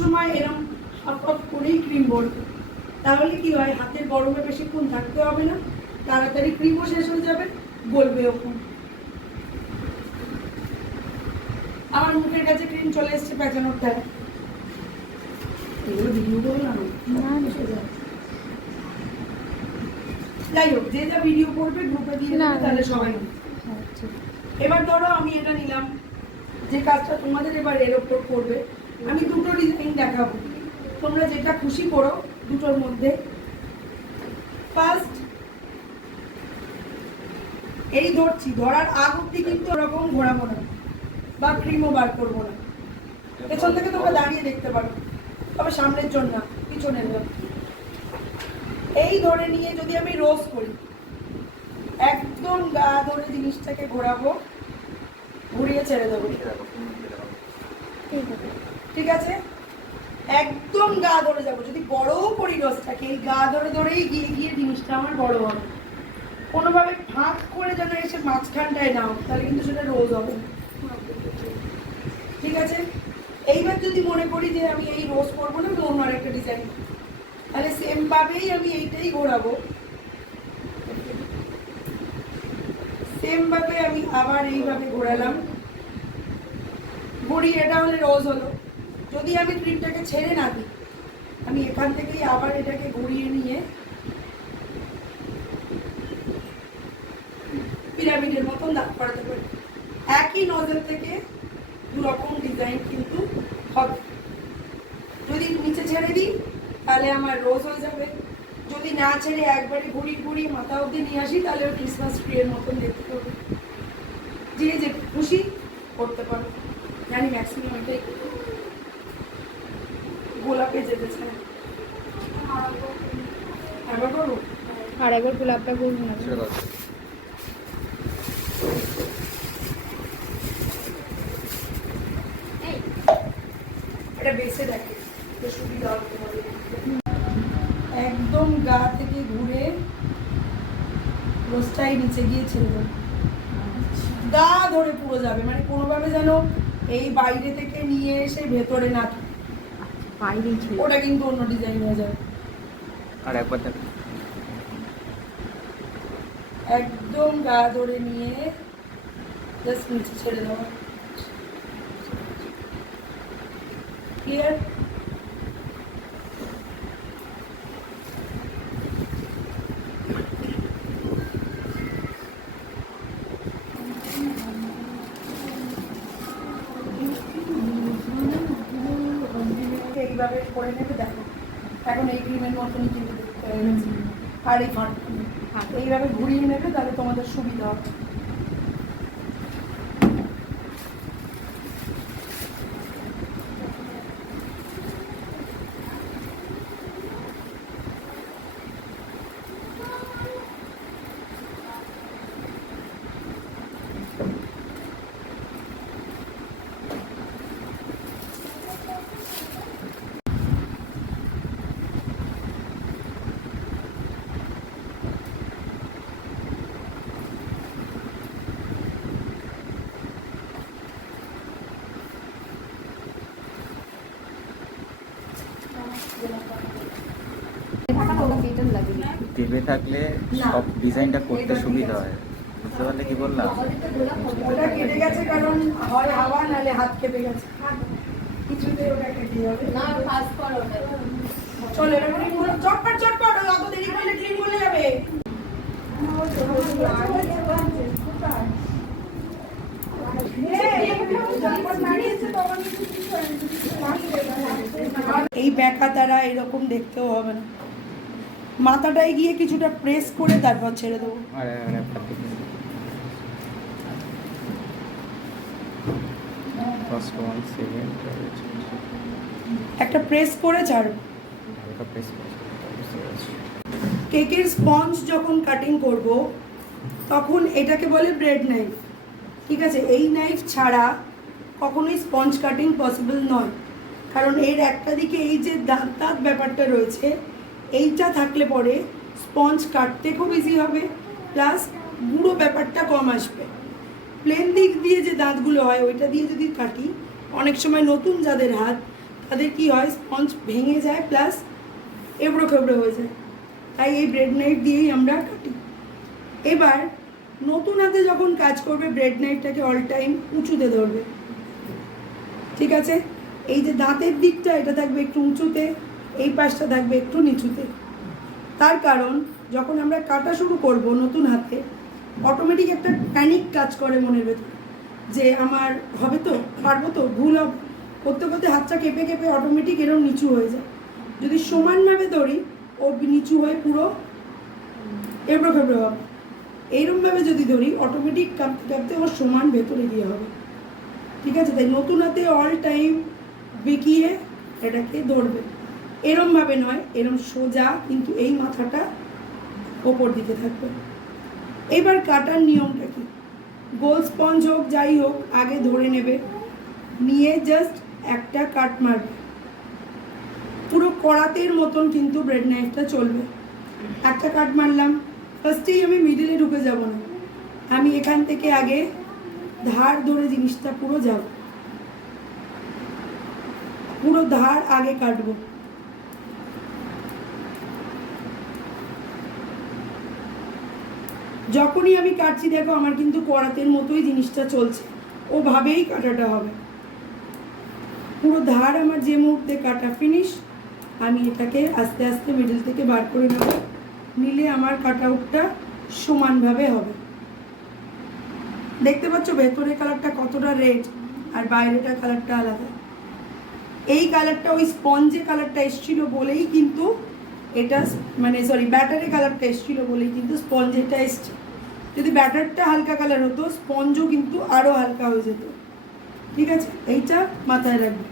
সবসময় এরকম অফ করেই ক্রিম ভরবে, তাহলে কি হয়, হাতের গরমে বেশিক্ষণ থাকতে হবে না, তাড়াতাড়ি ক্রিমও শেষ হয়ে যাবে, গলবেও কম। আমার মুখের কাছে ক্রিম চলে এসছে পেঁচানোর দ্বারা। এগুলো ভিডিও করো না, যাই হোক, যে যা ভিডিও করবে গ্রুপে দিয়ে দেবে, তাহলে সবাই। এবার ধরো আমি এটা নিলাম, যে কাজটা তোমাদের এবার এর ওপর করবে, আমি দুটো ডিজাইন দেখাবো, তোমরা যেটা খুশি করো দুটোর মধ্যে। ফার্স্ট এই ধরছি, ধরার আগ অব্দি কিন্তু ওরকম ঘোরাবো না বা ক্রিমও বার করবো না, পেছন থেকে তোমরা দাঁড়িয়ে দেখতে পারো, তবে সামনের জন্য না, পিছনের জন্য। এই ধরে নিয়ে যদি আমি রোজ করি, একদম গা ধরে জিনিসটাকে ঘোরাবো, ঘুরিয়ে ছেড়ে দেবো, ঠিক আছে? একদম গা ধরে যাবো। যদি বড়ও করি রোজটাকে, এই গা ধরে ধরেই গিয়ে গিয়ে জিনিসটা আমার বড় হবে। কোনোভাবে ফাঁক করে যেন এসে মাঝখানটায় নাও, তাহলে কিন্তু সেটা রোজ হবে, ঠিক আছে? এইবার যদি মনে করি যে আমি এই রোজ করবো না, আমি অন্য আরেকটা ডিজাইন, তাহলে সেম ভাবেই আমি এইটাই ঘোরাবো, সেম ভাবে আমি আবার এইভাবে ঘোরালাম, ঘুরিয়ে এটা হলে রোজ হলো। যদি আমি ক্রিমটাকে ছেড়ে না দিই, আমি এখান থেকেই আবার এটাকে ঘুরিয়ে নিয়ে পিরামিডের মতন দাগ করাতে পারি। একই নজর থেকে দুরকম ডিজাইন কিন্তু হবে। যদি নিচে ছেড়ে দিই তাহলে আমার রোজ হয়ে যাবে, যদি না ছেড়ে একবারে ঘুরিয়ে ঘুরিয়ে মাথা অবধি নিয়ে আসি, তাহলে ওই ক্রিসমাস ট্রির মতন দেখতে হবে। যে যে খুশি করতে পারো, জানি ম্যাক্সিমাম এটাই গোলাপে যেতে চায়। একবার করবো, আর একবার গোলাপটা করবো না, এটা বেছে দেখে সুবিধা হবে। একদম গা থেকে ঘুরে রোজটাই নিচে গিয়ে ছেড়ে দেবে, গা ধরে পুরো যাবে, মানে কোনোভাবে যেন এই বাইরে থেকে নিয়ে এসে ভেতরে না থাকে, বাইরেই ছিল, ওটা কিন্তু অন্য ডিজাইন হয়ে যাবে। আর একবার দেখ, একদম গা ধরে নিয়ে জাস্ট নিচে ছেড়ে দেওয়া, ক্লিয়ার? এইভাবে করে নেবে, দেখো এখন এই ক্রিমের মতনই কিন্তু দেখতে হবে। আর এই এইভাবে ঘুরিয়ে নেবে, তাহলে তোমাদের সুবিধা হবে। টিপে থাকলে সব ডিজাইনটা করতে সুবিধা হয়, বুঝতে পারলে কি বললাম? ওটা কেটে গেছে কারণ হয় হাওয়া, নালে হাত কেটে গেছে, কিছুতে ওটা কেটে যাবে না। ফাস্ট করো ওটা, চলো এটা করে পুরো চটপট চটপট, অত দেরি করলে ক্লিন হয়ে যাবে। এই ব্যাকা তারা এরকম দেখতেও হবে না, মাথাটায় গিয়ে কিছুটা প্রেস করে তারপর ছেড়ে দেবো। একটা প্রেস করে ছাড়ব। কেকের স্পঞ্জ যখন কাটিং করব, তখন এটাকে বলে ব্রেড নাইফ, ঠিক আছে? এই নাইফ ছাড়া কখনোই স্পঞ্জ কাটিং পসিবল নয়, কারণ এর একটা দিকে এই যে দাঁত দাঁত ব্যাপারটা রয়েছে, এইটা থাকলে পরে স্পঞ্জ কাটতে খুব ইজি হবে, প্লাস গুঁড়ো ব্যাপারটা কম আসবে। প্লেন দিক দিয়ে যে দাঁতগুলো হয়, ওইটা দিয়ে যদি কাটি, অনেক সময় নতুন যাদের হাত, তাদের কি হয়, স্পঞ্জ ভেঙে যায় প্লাস এবড়ো খেবড়ো হয়ে যায়। তাই এই ব্রেড নাইফ দিয়েই আমরা কাটি। এবার নতুন হাতে যখন কাজ করবে ব্রেড নাইফটাকে অল টাইম উঁচুতে ধরবে, ঠিক আছে? এই যে দাঁতের দিকটা এটা থাকবে একটু উঁচুতে, এই পাশটা থাকবে একটু নিচুতে। তার কারণ যখন আমরা কাটা শুরু করব নতুন হাতে, অটোমেটিক একটা প্যানিক কাজ করে মনের ভেতরে যে আমার হবে তো, পারবো তো, ভুল হবে, করতে করতে হাতটা কেঁপে কেঁপে অটোমেটিক এরকম নিচু হয়ে যায়। যদি সমানভাবে ধরি ও নিচু হয়ে পুরো এবড়ো খেবড়ো হবে। এইরকমভাবে যদি ধরি অটোমেটিক কাঁপতে কাঁপতে ওর সমান ভেতরে গিয়ে হবে, ঠিক আছে? তাই নতুন হাতে অল টাইম বেঁকিয়ে এটাকে ধরবে, এরমভাবে নয়, এরম সোজা, কিন্তু এই মাথাটা ওপর দিকে থাকবে। এবার কাটার নিয়মটা কি, গোল স্পঞ্জ হোক যাই হোক আগে ধরে নেবে, নিয়ে জাস্ট একটা কাট মারবে, পুরো কড়াতের মতন কিন্তু ব্রেড নাইফটা চলবে। একটা কাট মারলাম, ফার্স্টেই আমি মিডিলে ঢুকে যাব না, আমি এখান থেকে আগে ধার ধরে জিনিসটা পুরো যাব, পুরো ধার আগে কাটবো। যখনই আমি কাটছি দেখো আমার কিন্তু কড়াতের মতোই জিনিসটা চলছে, ওভাবেই কাটাটা হবে। পুরো ধার আমার যে মুহূর্তে কাটা ফিনিশ, আমি এটাকে আস্তে আস্তে মিডল থেকে বার করে নেব, নিলে আমার কাট আউটটা সমানভাবে হবে। দেখতে পাচ্ছ ভেতরের কালারটা কতটা রেড আর বাইরেটা কালারটা আলাদা। এই কালারটা ওই স্পঞ্জে কালারটা এসেছিল বলেই কিন্তু এটা, মানে সরি ব্যাটারের কালারটা এসেছিল বলেই কিন্তু স্পঞ্জেটা এসছে। যদি ব্যাটারটা হালকা কালার হতো স্পঞ্জও কিন্তু আরও হালকা হয়ে যেত, ঠিক আছে? এইটা মাথায় রাখবে।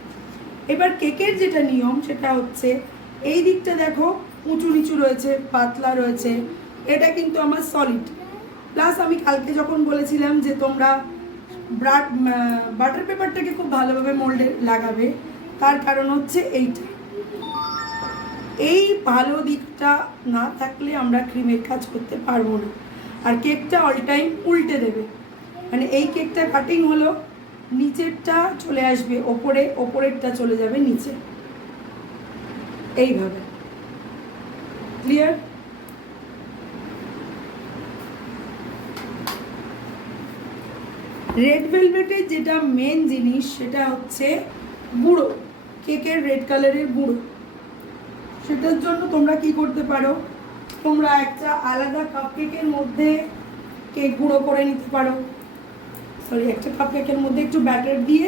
এবার কেকের যেটা নিয়ম সেটা হচ্ছে এই দিকটা দেখো উঁচু নিচু রয়েছে, পাতলা রয়েছে, এটা কিন্তু আমার সলিড। প্লাস আমি কালকে যখন বলেছিলাম যে তোমরা বাটার পেপারটাকে খুব ভালোভাবে মোল্ডে লাগাবে, তার কারণ হচ্ছে এইটা, এই ভালো দিকটা না থাকলে আমরা ক্রিমের কাজ করতে পারবো না। আর কেকটা অল টাইম উল্টে দেবে, মানে এই কেকটা কাটিং হলো, নিচেরটা চলে আসবে ওপরে, ওপরেরটা চলে যাবে নিচে, এইভাবে। ক্লিয়ার? রেড ভেলভেটের যেটা মেন জিনিস সেটা হচ্ছে গুঁড়ো, কেকের রেড কালারের গুঁড়ো। সেটার জন্য তোমরা কি করতে পারো, তোমরা একটা আলাদা কাপকেকের মধ্যে কেক গুঁড়ো করে নিতে পারো, সরি একটা কাপকেকের মধ্যে একটু ব্যাটার দিয়ে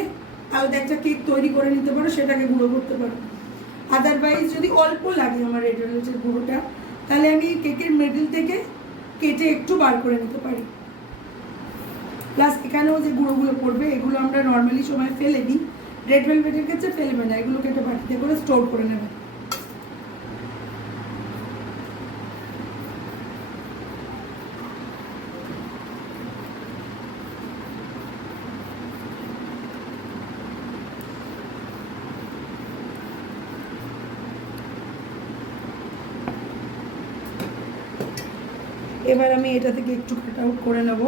আলাদা একটা কেক তৈরি করে নিতে পারো, সেটাকে গুঁড়ো করতে পারো। আদারওয়াইজ যদি অল্প লাগে আমার রেড ভেলভেটের গুঁড়োটা, তাহলে আমি কেকের মিডল থেকে কেটে একটু বার করে নিতে পারি। প্লাস এখানেও যে গুঁড়োগুলো পড়বে এগুলো আমরা নর্মালি সময় ফেলে দিই, রেড ভেলভেটের ক্ষেত্রে ফেলবে না, এগুলোকে একটা বাটিতে করে স্টোর করে নেবে। এবার আমি এটা থেকে একটু কাট আউট করে নেব।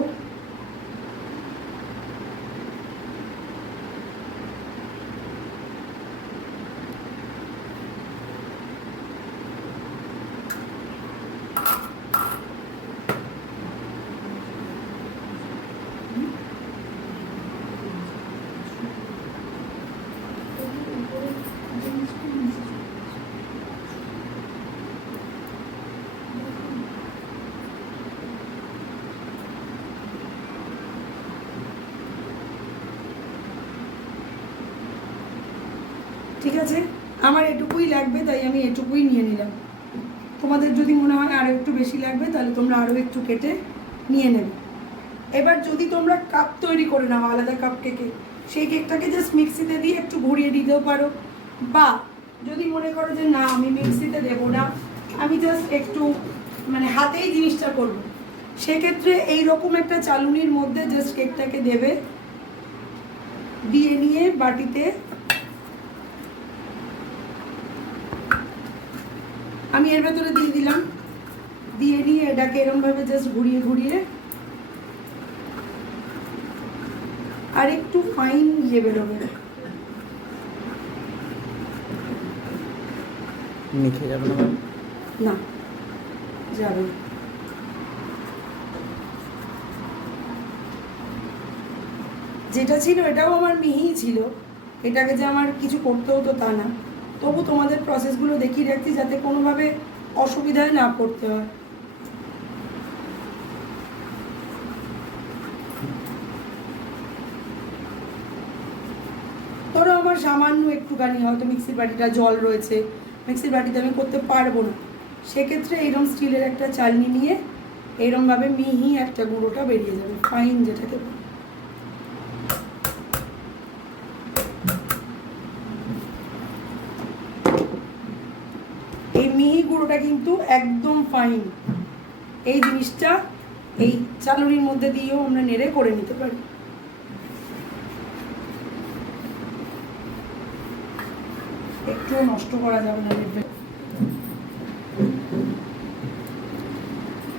ঠিক আছে, আমার এটুকুই লাগবে তাই আমি এটুকুই নিয়ে নিলাম। তোমাদের যদি মনে হয় আরও একটু বেশি লাগবে তাহলে তোমরা আরও একটু কেটে নিয়ে নেবে। এবার যদি তোমরা কাপ তৈরি করে নাও আলাদা কাপ কেকে, সেই কেকটাকে জাস্ট মিক্সিতে দিয়ে একটু ঘুরিয়ে দিতেও পারো, বা যদি মনে করো যে না আমি মিক্সিতে দেবো না, আমি জাস্ট একটু মানে হাতেই জিনিসটা করবো, সেক্ষেত্রে এইরকম একটা চালুনির মধ্যে জাস্ট কেকটাকে দেবে, দিয়ে নিয়ে বাটিতে আমি এর ভেতরে দিয়ে দিলাম, দিয়ে নিয়ে এটাকে এরমভাবে জাস্ট ঘুরিয়ে ঘুরিয়ে আর একটু ফাইন ইয়ে বেরোবে, নিখে যাবে না ম্যাম? না, যাবে না। যেটা ছিল এটাও আমার মিহিই ছিল, এটাকে যে আমার কিছু করতে হতো তা না। তবু তোমাদের প্রসেসগুলো দেখিয়ে রাখছি যাতে কোনোভাবে অসুবিধায় না পড়তে হয়। ধরো আমার সামান্য একটুখানি হয়তো মিক্সির বাটিটা জল রয়েছে, মিক্সির বাটিতে আমি করতে পারবো না, সেক্ষেত্রে এরকম স্টিলের একটা চালনি নিয়ে এরমভাবে মিহি একটা গুঁড়োটা বেরিয়ে যাবে, ফাইন যেটাকে বলে। এই মিহি গুঁড়োটা কিন্তু একদম ফাইন। এই জিনিসটা এই চালনির মধ্যে দিয়েও আমরা নেড়ে করে নিতে পারি। একটু নষ্ট করা যাবে না, দেখবে।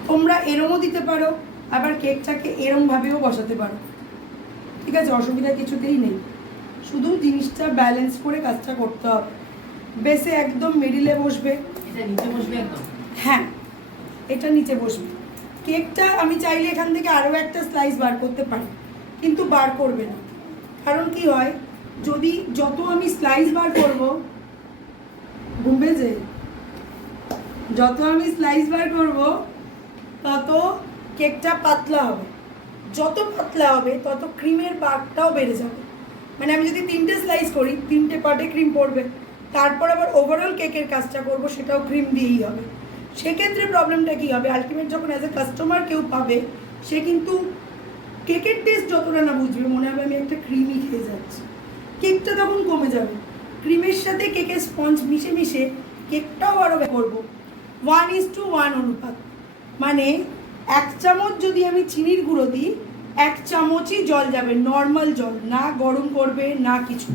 তোমরা এরমও দিতে পারো, আবার কেকটাকে এরম ভাবেও বসাতে পারো, ঠিক আছে, অসুবিধা কিছুতেই নেই। শুধু জিনিসটা ব্যালেন্স করে কাজটা করতে হবে। বেসে একদম মিডিলে বসবে, এটা নিচে বসবে একদম। হ্যাঁ, এটা নিচে বসবে। কেকটা আমি চাইলে এখান থেকে আরও একটা স্লাইস বার করতে পারি, কিন্তু বার করবে না। কারণ কি হয়, যদি যত আমি স্লাইস বার করব, বুঝবে যে যত আমি স্লাইস বার করব তত কেকটা পাতলা হবে। যত পাতলা হবে তত ক্রিমের পার্টটাও বেড়ে যাবে। মানে আমি যদি 3টে স্লাইস করি, 3টে পার্টে ক্রিম পড়বে, তারপর আবার ওভারঅল কেকের কাজটা করব, সেটাও ক্রিম দিয়েই হবে। সেক্ষেত্রে প্রবলেমটা কী হবে, আলটিমেট যখন অ্যাজ এ কাস্টমার কেউ পাবে, সে কিন্তু কেকের টেস্ট যতটা না বুঝবে, মনে হবে আমি একটা ক্রিমই খেয়ে যাচ্ছি, কেকটা তখন কমে যাবে। ক্রিমের সাথে কেকের স্পঞ্জ মিশে মিশে কেকটাও আরও করবো 1:1 অনুপাত। মানে 1 চামচ যদি আমি চিনির গুঁড়ো দিই, 1 চামচই জল যাবে, নর্মাল জল, না গরম করবে না কিছু,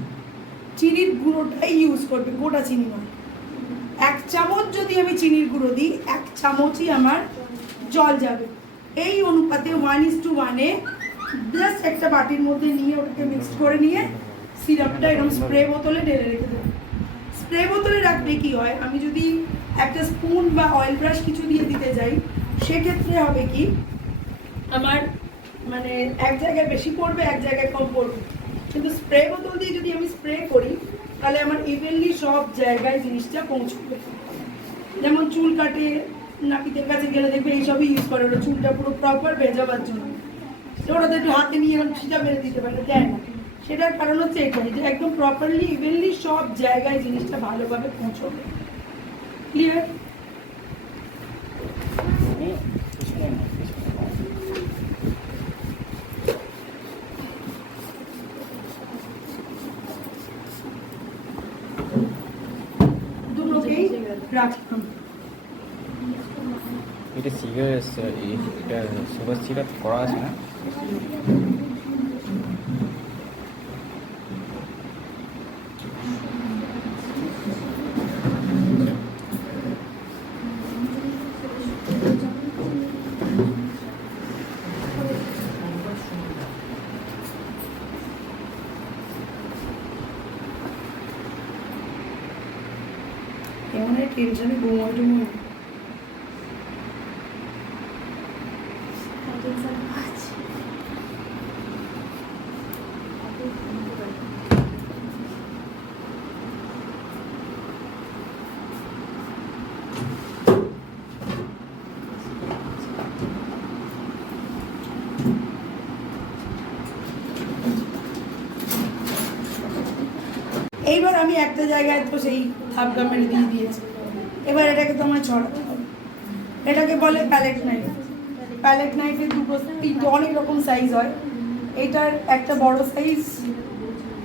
চিনির গুঁড়োটাই ইউজ করবে, গোটা চিনি নয়। 1 চামচ যদি আমি চিনির গুঁড়ো দিই, 1 চামচই আমার জল যাবে। এই অনুপাতে 1:1-এ জাস্ট একটা বাটির মধ্যে নিয়ে ওটাকে মিক্সড করে নিয়ে সিরাপটা এরকম স্প্রে বোতলে ঢেলে রেখে দেবো। স্প্রে বোতলে রাখলে কি হয়, আমি যদি একটা স্পুন বা অয়েল ব্রাশ কিছু দিয়ে দিতে যাই, সেক্ষেত্রে হবে কি, আমার মানে এক জায়গায় বেশি পড়বে, এক জায়গায় কম পড়বে। কিন্তু স্প্রে বোতল দিয়ে যদি আমি স্প্রে করি, তাহলে আমার ইভেনলি সব জায়গায় জিনিসটা পৌঁছবে। যেমন চুল কাটে, নাপিতের কাছে গেলে দেখবে এইসবই ইউজ করে, ওরা চুলটা পুরো প্রপার ভেজাবার জন্য। তো ওরা তো একটু হাতে নিয়ে এরকম ছিটা মেরে দিতে পারে, দেয় না। সেটার কারণ হচ্ছে এটাই, যে একদম প্রপারলি ইভেনলি সব জায়গায় জিনিসটা ভালোভাবে পৌঁছবে। ক্লিয়ার? দুটোকেই রাখলাম। এটা এটা সুগার সিরাপ করা আছে না? এমন টেনশনে ঘুমোয় টুমোয়। এইবার আমি একটা জায়গায় তো সেই থাপকা মেরে দিয়ে দিয়েছি, এবার এটাকে তো আমার ছড়াতে হবে। এটাকে বলে প্যালেট নাইফ। প্যালেট নাইফের 2-3 অনেক রকম সাইজ হয়। এইটার একটা বড় সাইজ,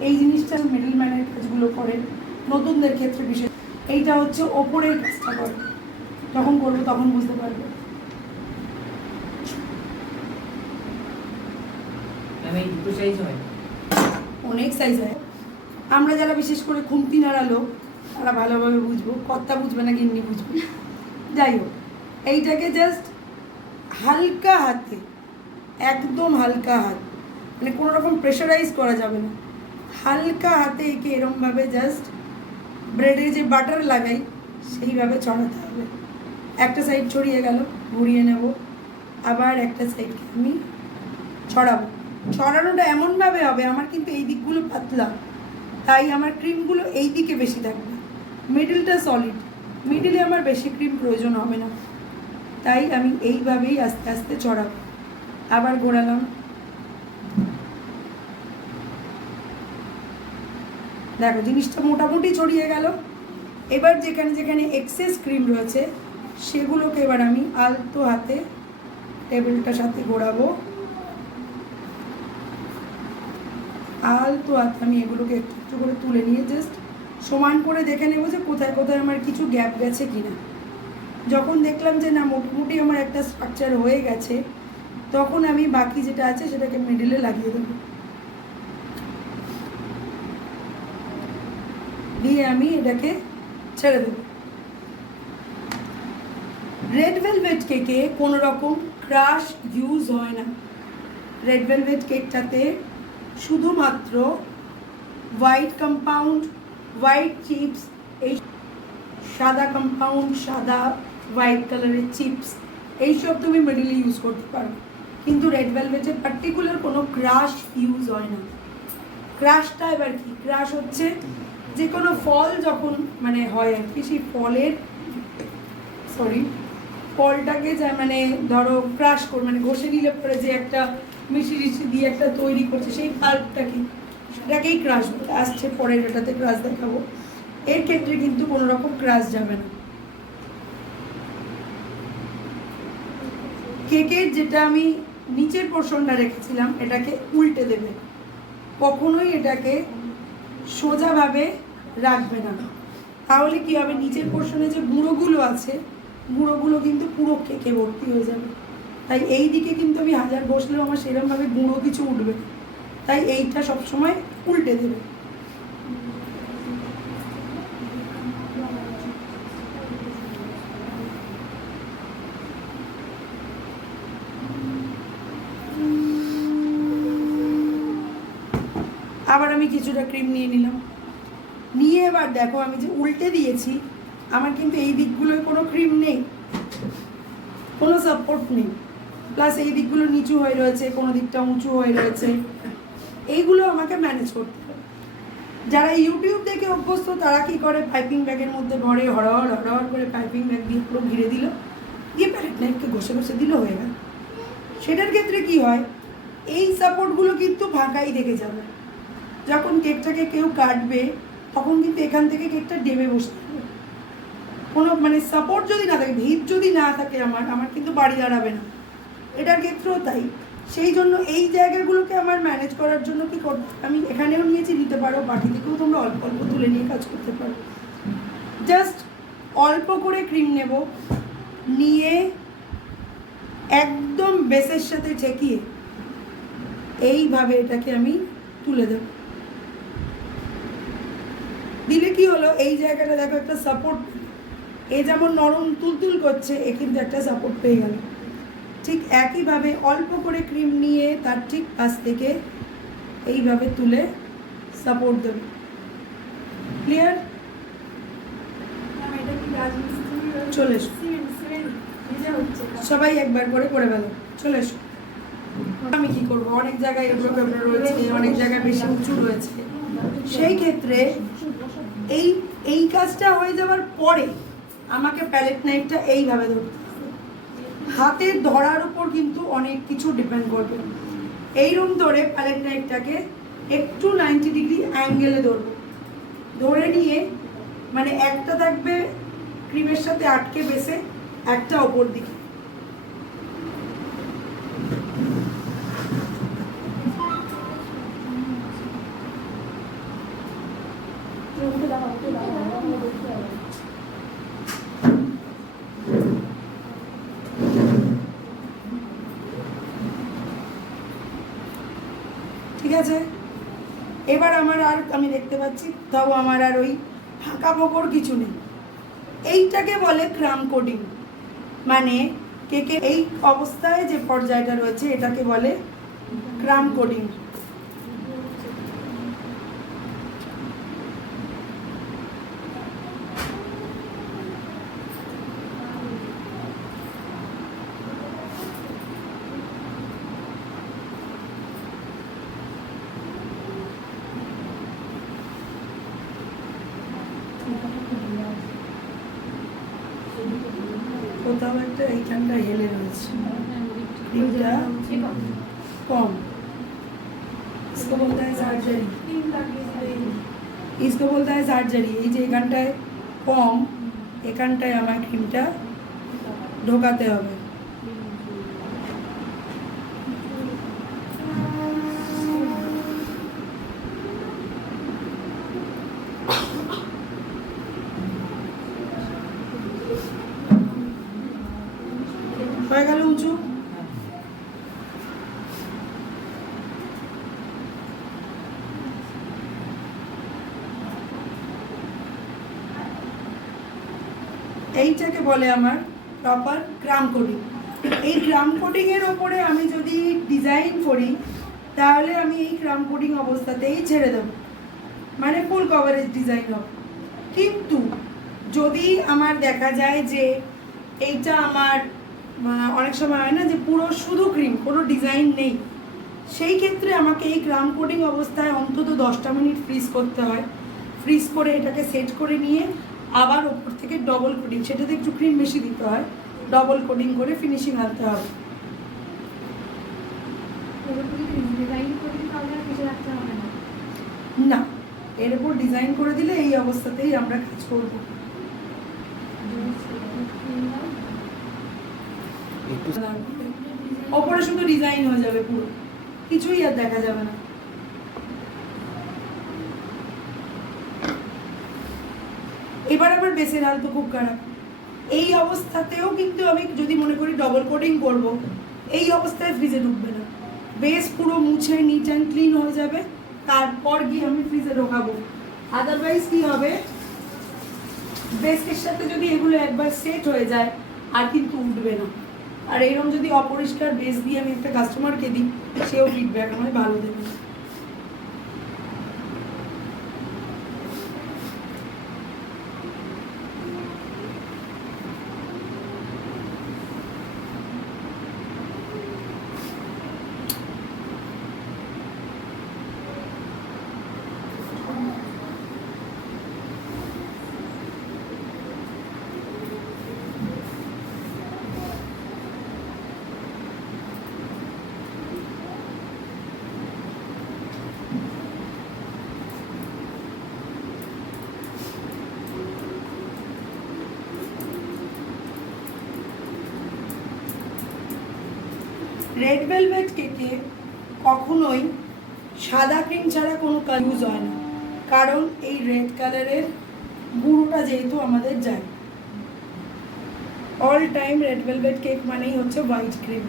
এই জিনিসটা মিডল ম্যানের কাজগুলো করে, নতুনদের ক্ষেত্রে বিশেষ। এইটা হচ্ছে ওপরের কাজটা করে, যখন করবো তখন বুঝতে পারবে। এই দুটো সাইজ হয়, অনেক সাইজ হয়। আমরা যারা বিশেষ করে খুন্তি নাড়া লোক, তারা ভালোভাবে বুঝবো, কর্তা বুঝবে না গিন্নি বুঝবে। যাই হোক, এইটাকে জাস্ট হালকা হাতে, একদম হালকা হাত, মানে কোনো রকম প্রেশারাইজ করা যাবে না, হালকা হাতে একে এরমভাবে জাস্ট ব্রেডে যে বাটার লাগাই সেইভাবে ছড়াতে হবে। একটা সাইড ছড়িয়ে গেল, ঘুরিয়ে নেব, আবার একটা সাইডকে আমি ছড়াবো। ছড়ানোটা এমনভাবে হবে, আমার কিন্তু এই দিকগুলো পাতলা, তাই আমার ক্রিমগুলো এই দিকে বেশি থাকবে, মিডলটা সলিড, মিডলে আমার বেশি ক্রিম প্রয়োজন হবে না, তাই আমি এইভাবেই আস্তে আস্তে ছড়াবো। আবার ঘোরালাম, দেখো জিনিসটা মোটামুটি ছড়িয়ে গেল। এবার যেখানে যেখানে এক্সেস ক্রিম রয়েছে সেগুলোকে এবার আমি আলতো হাতে টেবিলটার সাথে ঘোরাবো, আলতো হাতে আমি এগুলোকে একটু একটু করে তুলে নিয়ে জাস্ট সমান করে দেখে নেবো যে কোথায় কোথায় আমার কিছু গ্যাপ গেছে কিনা। যখন দেখলাম যে না মোটামুটি আমার একটা স্ট্রাকচার হয়ে গেছে, তখন আমি বাকি যেটা আছে সেটাকে মিডিলে লাগিয়ে দেবো, দিয়ে আমি এটাকে ছেড়ে দেবো। রেড ভেলভেট কেকে কোনো রকম ক্রাশ ইউজ হয় না। রেড ভেলভেট কেকটাতে শুধুমাত্র হোয়াইট কম্পাউন্ড, হোয়াইট চিপস, এই সাদা কম্পাউন্ড, সাদা হোয়াইট কালারের চিপস, এইসব তুমি মিডিলে ইউজ করতে পারো, কিন্তু রেড ভেলভেটে পার্টিকুলার কোনো ক্রাশ ইউজ হয় না। ক্রাশটা এবার কি? ক্রাশ হচ্ছে যে কোনো ফল যখন মানে হয় আর কি, সেই ফলটাকে যা মানে ধরো ক্রাশ করে মানে ঘষে নিলে পরে যে একটা মিষ্টি দিয়ে একটা তৈরি করছে, সেই পাল্পটাকে, সেটাকেই ক্রাশ বলে। আসছে পরের এটাতে ক্রাশ দেখাবো। এর ক্ষেত্রে কিন্তু কোনো রকম ক্রাশ যাবে না। কেকের যেটা আমি নিচের পোর্শনটা রেখেছিলাম এটাকে উল্টে দেবে, কখনোই এটাকে সোজাভাবে রাখবে না, তাহলে কি হবে, নিচের পোর্শনে যে গুঁড়োগুলো আছে গুঁড়োগুলো কিন্তু পুরো কেকে ভর্তি হয়ে যাবে। তাই এই দিকে কিন্তু আমি হাজার বসলেও আমার সেরকমভাবে গুঁড়ো কিছু উঠবে না, তাই এইটা সবসময় উল্টে দেবে। আবার আমি কিছুটা ক্রিম নিয়ে নিলাম, নিয়ে এবার দেখো আমি যে উল্টে দিয়েছি, আমার কিন্তু এই দিকগুলোয় কোনো ক্রিম নেই, কোনো সাপোর্ট নেই, প্লাস এই দিকগুলো নিচু হয়ে রয়েছে, কোনো দিকটা উঁচু হয়ে রয়েছে, এইগুলো আমাকে ম্যানেজ করতে হবে। যারা ইউটিউব দেখে অভ্যস্ত তারা কি করে, পাইপিং ব্যাগের মধ্যে ভরে হরহর হরহর করে পাইপিং ব্যাগ দিয়ে পুরো ঘিরে দিল, দিয়ে প্যালেট নাইফকে ঘষে ঘষে দিল, হয়ে গেল। সেটার ক্ষেত্রে কি হয়, এই সাপোর্টগুলো কিন্তু ফাঁকাই থেকে যাবে। যখন কেকটাকে কেউ কাটবে তখন কিন্তু এখান থেকে কেকটা ডেবে বসতে হবে, কোনো মানে সাপোর্ট যদি না থাকে, ভিত যদি না থাকে আমার কিন্তু বাড়ি দাঁড়াবে না। এটার ক্ষেত্রেও তাই। সেই জন্য এই জায়গাগুলোকে আমার ম্যানেজ করার জন্য কি করতে, আমি এখানেও নিয়েছি, নিতে পারো বাটি থেকেও, তোমরা অল্প অল্প তুলে নিয়ে কাজ করতে পারো। জাস্ট অল্প করে ক্রিম নেব, নিয়ে একদম বেসের সাথে ঠেকিয়ে এইভাবে এটাকে আমি তুলে দেব। দিলে কি হলো, এই জায়গাটা দেখো একটা সাপোর্ট, এ যেমন নরম তুলতুল করছে, এ কিন্তু একটা সাপোর্ট পেয়ে গেল। ঠিক একইভাবে অল্প করে ক্রিম নিয়ে তার ঠিক পাশ থেকে এইভাবে তুলে সাপোর্ট দেব। ক্লিয়ার? চলে এসো সবাই একবার করে করে ফেলো, চলে এসো। আমি কি করবো, অনেক জায়গায় এবড়ো খেবড়ো রয়েছে, অনেক জায়গায় বেশি উঁচু রয়েছে, সেই ক্ষেত্রে এই কাজটা হয়ে যাওয়ার পরে আমাকে প্যালেট নাইফটা এইভাবে ধরতে হবে। হাতের ধরার উপর কিন্তু অনেক কিছু ডিপেন্ড করবে। এইরকম ধরে প্যালেট নাইফটাকে একটু 90 ডিগ্রি অ্যাঙ্গেলে ধরবো, ধরে নিয়ে মানে একটা থাকবে ক্রিমের সাথে আটকে বেসে, একটা ওপর দিকে, ঠিক আছে। এবার আমার আর আমি দেখতে পাচ্ছি তাও আমার আর ওই ফাঁকা ফোকর কিছু নেই। এইটাকে বলে ক্রাম কোডিং, মানে কেকের এই অবস্থায় যে পর্যায়টা রয়েছে এটাকে বলে ক্রাম কোডিং। কোথাও একটা এইখানটা হেলে রয়েছে, ক্রিমটা कम, इसको बोलता है सर्जरी, इसको बोलता है सर्जरी। এই যে এখানটায় কম, এখানটায় আমার ক্রিমটা ঢোকাতে হবে। হয়ে গেল উঁচু। এইটাকে বলে আমার প্রপার ক্রাম কোডিং। এই ক্রাম কোডিংয়ের ওপরে আমি যদি ডিজাইন করি তাহলে আমি এই ক্রাম কোডিং অবস্থাতেই ছেড়ে দেবো, মানে ফুল কভারেজ ডিজাইন হবে। কিন্তু যদি আমার দেখা যায় যে এইটা আমার অনেক সময় হয় না যে পুরো শুধু ক্রিম, কোনো ডিজাইন নেই, সেই ক্ষেত্রে আমাকে এই ক্রাম কোডিং অবস্থায় অন্তত 10টা মিনিট ফ্রিজ করতে হয়। ফ্রিজ করে এটাকে সেট করে নিয়ে আবার ওপর থেকে ডবল কোটিং, সেটাতে একটু ক্রিম বেশি দিতে হয়, ডবল কোটিং করে ফিনিশিং আনতে হবে। না, এর উপর ডিজাইন করে দিলে এই অবস্থাতেই আমরা কাজ করব। ওপরে শুধু ডিজাইন হয়ে যাবে, পুরো কিছুই আর দেখা যাবে না। এবার আবার বেসের হাল তো খুব খারাপ। এই অবস্থাতেও কিন্তু আমি যদি মনে করি ডবল কোটিং করব, এই অবস্থায় ফ্রিজে ঢুকবে না। বেস পুরো মুছে নিট অ্যান্ড ক্লিন হয়ে যাবে, তারপর গিয়ে আমি ফ্রিজে ঢোকাবো। আদারওয়াইজ কি হবে, বেসের সাথে যদি এগুলো একবার সেট হয়ে যায় আর কিন্তু উঠবে না। আর এরকম যদি অপরিষ্কার বেস দিয়ে আমি একটা কাস্টমারকে দিই, সেও ফিডব্যাক আমায় ভালো দেবে না। রেড ভেলভেট কেকে কখনোই সাদা ক্রিম ছাড়া কোনো কালার ইউজ হয় না, কারণ এই রেড কালারের গুঁড়োটা যেহেতু আমাদের যায়। All time red velvet cake মানেই হচ্ছে হোয়াইট ক্রিম।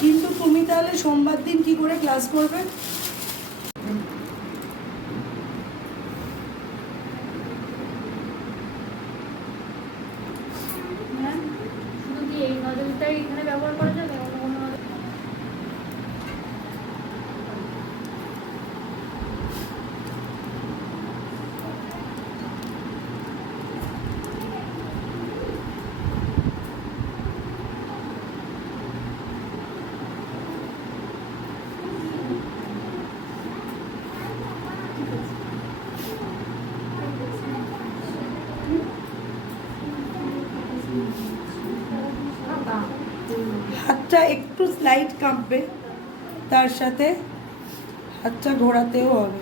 কিন্তু তুমি তাহলে সোমবার দিন কি করে ক্লাস করবে? শুধু কি এই নজলটাই এখানে ব্যবহার করা যাবে? অন্য কোনো হাতটা একটু স্লাইড কাঁপবে, তার সাথে হাতটা ঘোরাতেও হবে।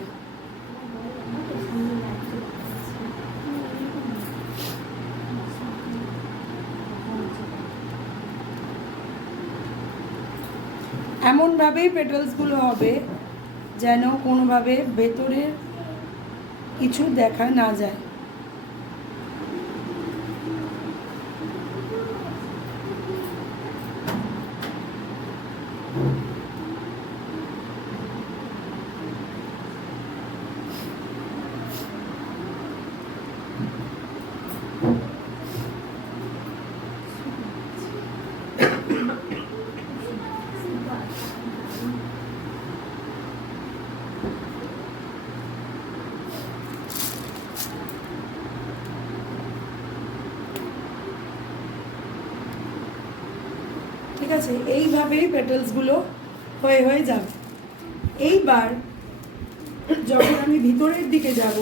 এমনভাবেই পেটালসগুলো হবে যেন কোনোভাবে ভেতরের কিছু দেখা না যায়। আছে, এইভাবেই পেটালসগুলো হয়ে হয়ে যাবে। এইবার যখন আমি ভিতরের দিকে যাব,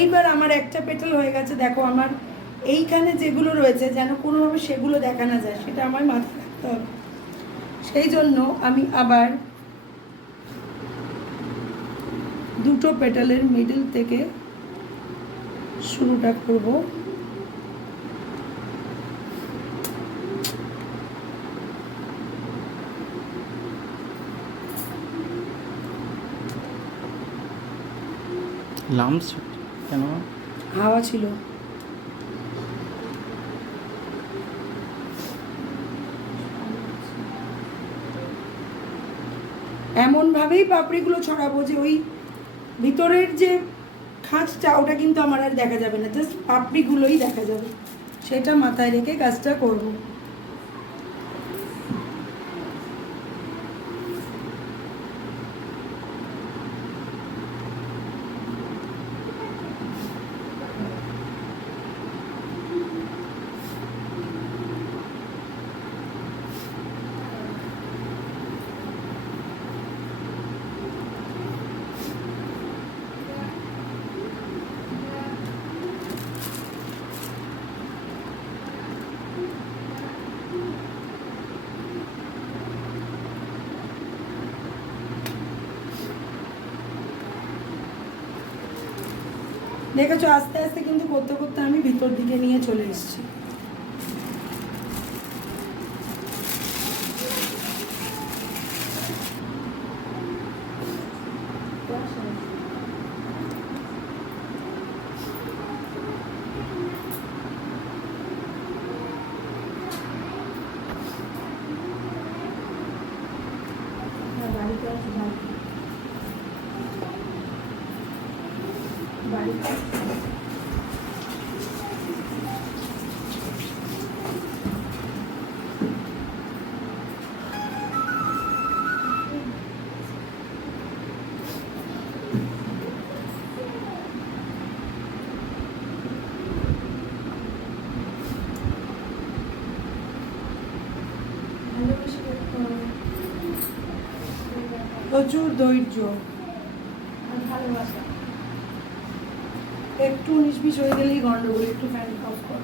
এইবার আমার একটা পেটাল হয়ে গেছে। দেখো আমার এইখানে যেগুলো রয়েছে যেন কোনোভাবে সেগুলো দেখা না যায়, সেটা আমার মাথায় রাখতে হবে। সেই জন্য আমি আবার দুটো পেটালের মিডল থেকে শুরুটা করব। লাম্পস কেন? হাওয়া ছিল। এমনভাবেই পাপড়িগুলো ছড়াবো যে ওই ভিতরের যে খাঁজটা ওটা কিন্তু আমার আর দেখা যাবে না, জাস্ট পাপড়িগুলোই দেখা যাবে। সেটা মাথায় রেখে কাজটা করব। দেখেছো, আস্তে আস্তে কিন্তু করতে করতে আমি ভিতর দিকে নিয়ে চলে এসেছি। প্রচুর ধৈর্য, একটু 19-20 হয়ে গেলেই গন্ডগোল। একটু ফ্যান অফ কর।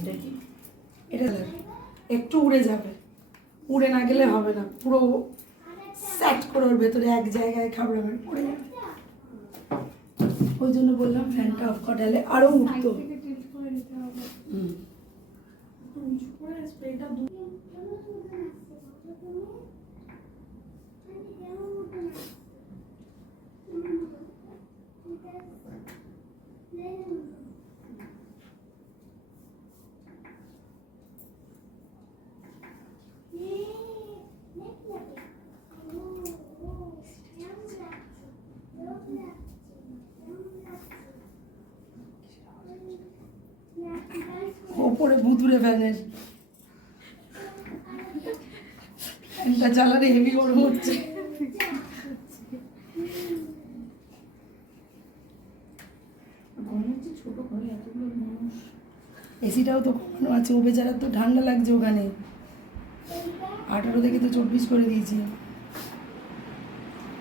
এটা কি? এটা একটু উড়ে যাবে, উড়ে না গেলে হবে না। পুরো সেট করে ওর ভেতরে এক জায়গায় খাবার পড়ে যাবে। ওই জন্য বললাম ফ্যানটা অফ করালে আরো উঠতো। হুম। ওপরে ভুতুরে ফ্যানের ফ্যানটা চালালে হেভি গরম হচ্ছে। ছোট ঘরে এতগুলো মানুষ, এসিটাও তো কমানো আছে। ও বেচারা তো ঠান্ডা লাগছে ওখানে। 18 থেকে তো 24 করে দিয়েছি।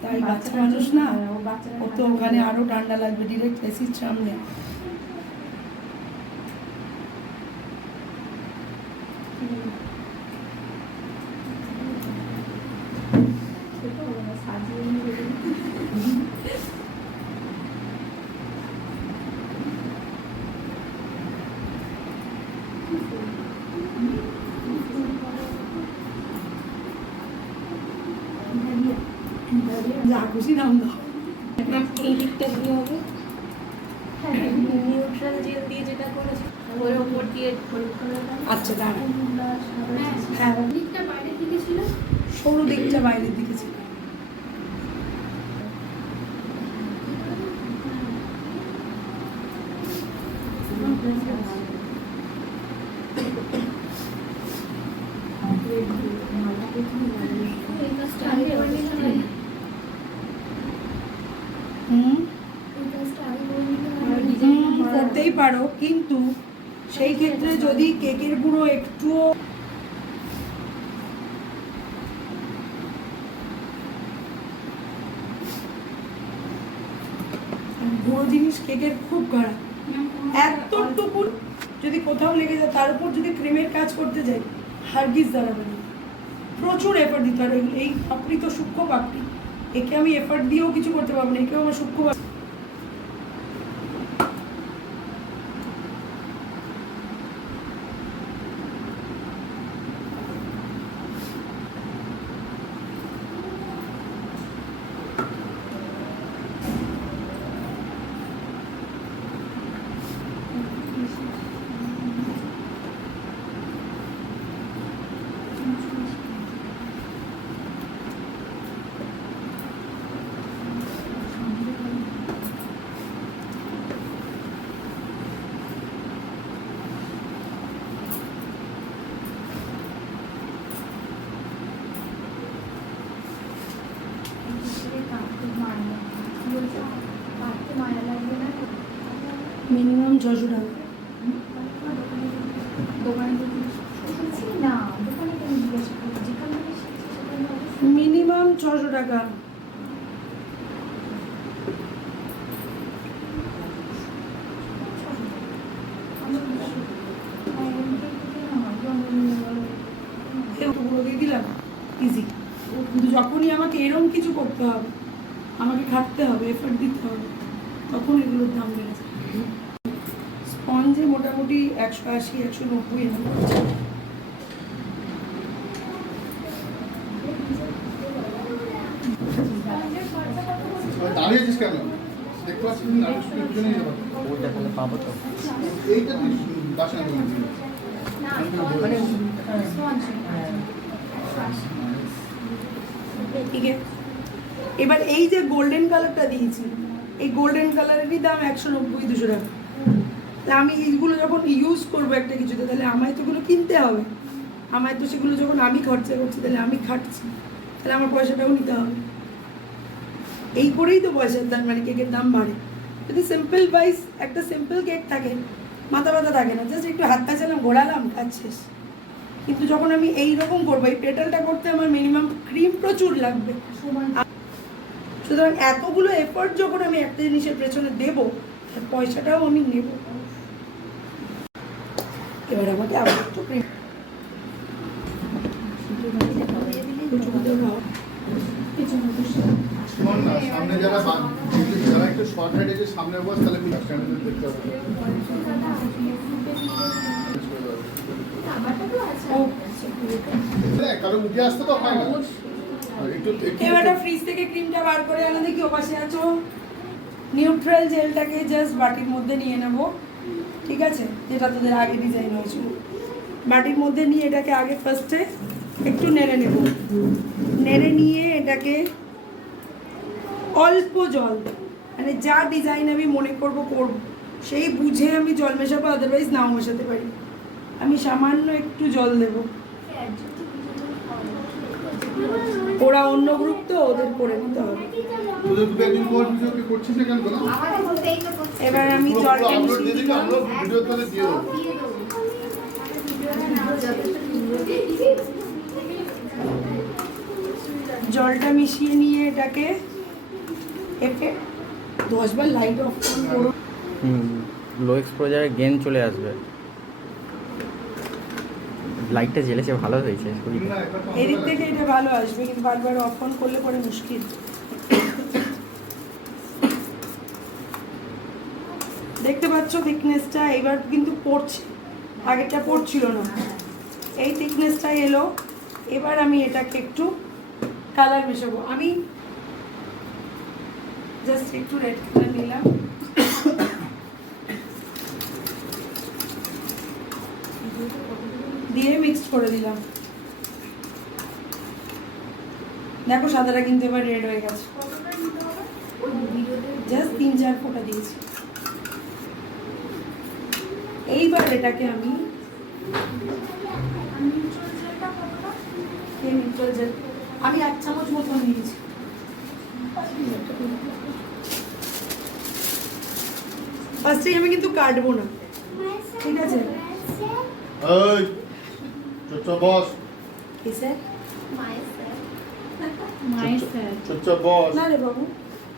তাই বাচ্চা মানুষ না, ও তো ওখানে আরো ঠান্ডা লাগবে ডিরেক্ট এসির সামনে। খুশি নাম দাও। এই দিকটা কি হবে? হ্যাঁ, নিউট্রাল জেল দিয়ে যেটা করেছে ওর ওপর দিয়ে হলুদ কালারটা। আচ্ছা দাঁড়া, হ্যাঁ, হ্যাঁ দিকটা বাইরের দিকে ছিল। সরু দিকটা বাইরের দিকে ছিল। এই কাজটা আগে করে নিতে হয়। হুম এই কাজটা আগে করে নিতে হয়। করতেই পারো, কিন্তু সেই ক্ষেত্রে যদি কেকের গুঁড়ো একটুও গুঁড়ো জিনিস কেকের খুব খারাপ। এতটুকু যদি কোথাও লেগে যায়, তার উপর যদি ক্রিমের কাজ করতে যাই, হারগিজ দাঁড়াবে না। প্রচুর এফার্ট দিতে হবে। এই পাপড়ি তো সূক্ষ্ম পাপড়ি, একে আমি এফার্ট দিয়েও কিছু করতে পারবো না, একেও আমার সূক্ষ্ম পাপড়ি। মিনিমাম 600 টাকা। মিনিমাম 600 টাকা। পুরো দিয়ে দিলাম, ইজি। কিন্তু যখনই আমাকে এরকম কিছু করতে হবে, আমাকে খাটতে হবে, এফোর্ট দিতে হবে, তখন এগুলোর দাম বেড়ে যায়। স্পঞ্জে মোটামুটি 180, 190 এরকম আছে। দাঁড়িয়েছিস কেন? দেখতে পাচ্ছিস না? পিছনে নিয়ে যাবো। ওইটা তাহলে পাবো তো? এইটা তুই বাসা নিয়ে যাবি। মানে ঠিক আছে, এবার এই যে গোল্ডেন কালারটা দিয়েছি, এই গোল্ডেন কালারেরই দাম 190-200 টাকা। তাহলে আমি এইগুলো যখন ইউজ করবো একটা কিছুতে, তাহলে আমায় তো ওগুলো কিনতে হবে। আমায় তো সেগুলো যখন আমি খরচা করছি, তাহলে আমি খাটছি, তাহলে আমার পয়সাটাও নিতে হবে। এই করেই তো পয়সার দাম, মানে কেকের দাম বাড়ে। যদি সিম্পল ওয়াইজ একটা সিম্পল কেক থাকে, মাথা ব্যথা থাকে না, জাস্ট একটু হাত পাচালাম, ঘোরালাম, কাজ শেষ। কিন্তু যখন আমি এই রকম করবো, এই পেটালটা করতে আমার মিনিমাম ক্রিম প্রচুর লাগবে। সুতরাং এতগুলো এফোর্ট যখন আমি একটা জিনিসের পেছনে দেবো, তার পয়সাটাও আমি নেব। এবার আমাকে আবার একটু ক্রিম শোন না, সামনে যারা যারা একটু শর্ট হাইট আছে সামনে বস, তাহলে ক্যামেরা দেখতে হবে। কারণ উঠে আসতে তো হয় না। একটু এবার ফ্রিজ থেকে ক্রিমটা বার করে আনা, দেখি ও পাশে আছো। নিউট্রাল জেলটাকে জাস্ট বাটির মধ্যে নিয়ে নেব, ঠিক আছে, যেটা তোদের আগে ডিজাইন হয়েছিল। বাটির মধ্যে নিয়ে এটাকে আগে ফার্স্টে একটু নেড়ে নেব। নেড়ে নিয়ে এটাকে অল্প জল, মানে যা ডিজাইন আমি মনে করব সেই বুঝে আমি জল মেশাবো, আদারওয়াইজ নাও মেশাতে পারি। আমি সামান্য একটু জল দেব। ওরা অন্য গ্রুপ তো, ওদের করে নিতে হবে। তোদের গ্রুপে একদিন কোড ভিডিও কি করছিস না কেন তোরা? এবার আমি জলটা আপলোড মিশিয়ে দিয়ে দিবি, দিলাম। আমরা ভিডিও তাহলে দিয়ে দেবো। জলটা মিশিয়ে নিয়ে এটাকে একে 10 বার লাইট অফ করো। লো এক্সপোজারে গেন চলে আসবে। লাইটটা জ্বেলেছে, ভালো হয়েছে। না, একটা তো এদিক আমরা- থেকে এটা ভালো আসবে, কিন্তু বারবার অফ অন করলে পরে মুশকিল। দেখতে পাচ্ছ থিকনেসটা এবার কিন্তু পড়ছে, আগেরটা পড়ছিল না। এই থিকনেসটা এলো। এবার আমি এটাকে একটু কালার মেশাবো। আমি জাস্ট একটু রেড কালার নিলাম, দিয়ে মিক্সড করে দিলাম। দেখো সাদাটা কিন্তু এবার রেড হয়ে গেছে, জাস্ট 3-4 ফোঁটা দিয়েছি। এইবার এটাকে আমি নিউট্রাল জেল আমি 1 চামচ মতো নিয়েছি। ফার্স্টে আমি কিন্তু কাটবো না, ঠিক আছে? এই চুপচাপ বস, কি স্যার? মায়ের স্যার চুপচাপ বস। না রে বাবু,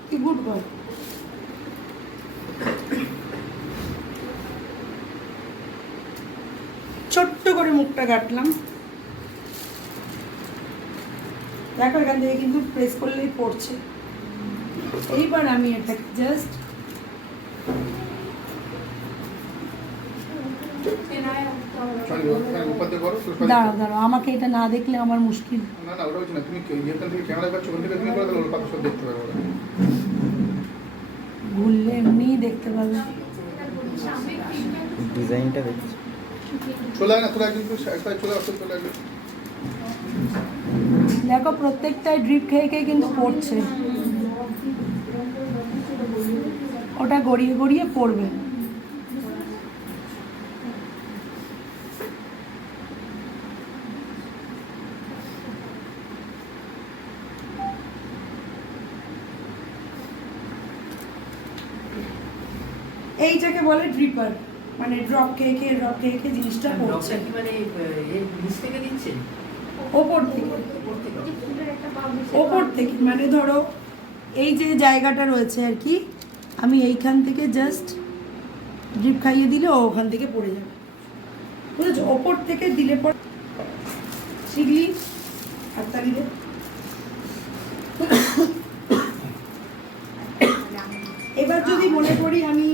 কি গুড বয়। ছোট্ট করে মুখটা কাটলাম। দেখো এখান থেকে কিন্তু প্রেস করলেই পড়ছে। এইবার আমি এটাকে জাস্ট উপর দিয়ে করো, দাঁড়াও দাঁড়াও, আমাকে এটা না দেখলে আমার মুশকিল। না না ওটা হচ্ছে না, তুমি যেখান থেকে ক্যামেরা পাচ্ছ ওখান থেকে তুমি করে তাহলে ওর পাতা সব দেখতে পাবে ওরা। ঘুরলে এমনিই দেখতে পাবে। ডিজাইনটা দেখছি। চলে আয় না তোরা কিন্তু একটা চলে আসো, চলে আসবে। দেখো প্রত্যেকটাই ড্রিপ খেয়ে খেয়ে কিন্তু পড়ছে, ওটা গড়িয়ে গড়িয়ে পড়বে। এইটাকে বলে ড্রিপার, মানে ড্রপ খেয়ে খেয়ে জিনিসটা পড়ছে ডক্টর কি মানে নিচ থেকে দিচ্ছেন? ওপর থেকে। উপর থেকে? ওপর থেকে মানে ধরো এই যে জায়গাটা রয়েছে আর কি, আমি এইখান থেকে জাস্ট ড্রিপ খাইয়ে দিলে ও ওখান থেকে পড়ে যাবে, বুঝেছো? ওপর থেকে দিলে পর শিখলি হাততালি দে। এবার যদি মনে করি আমি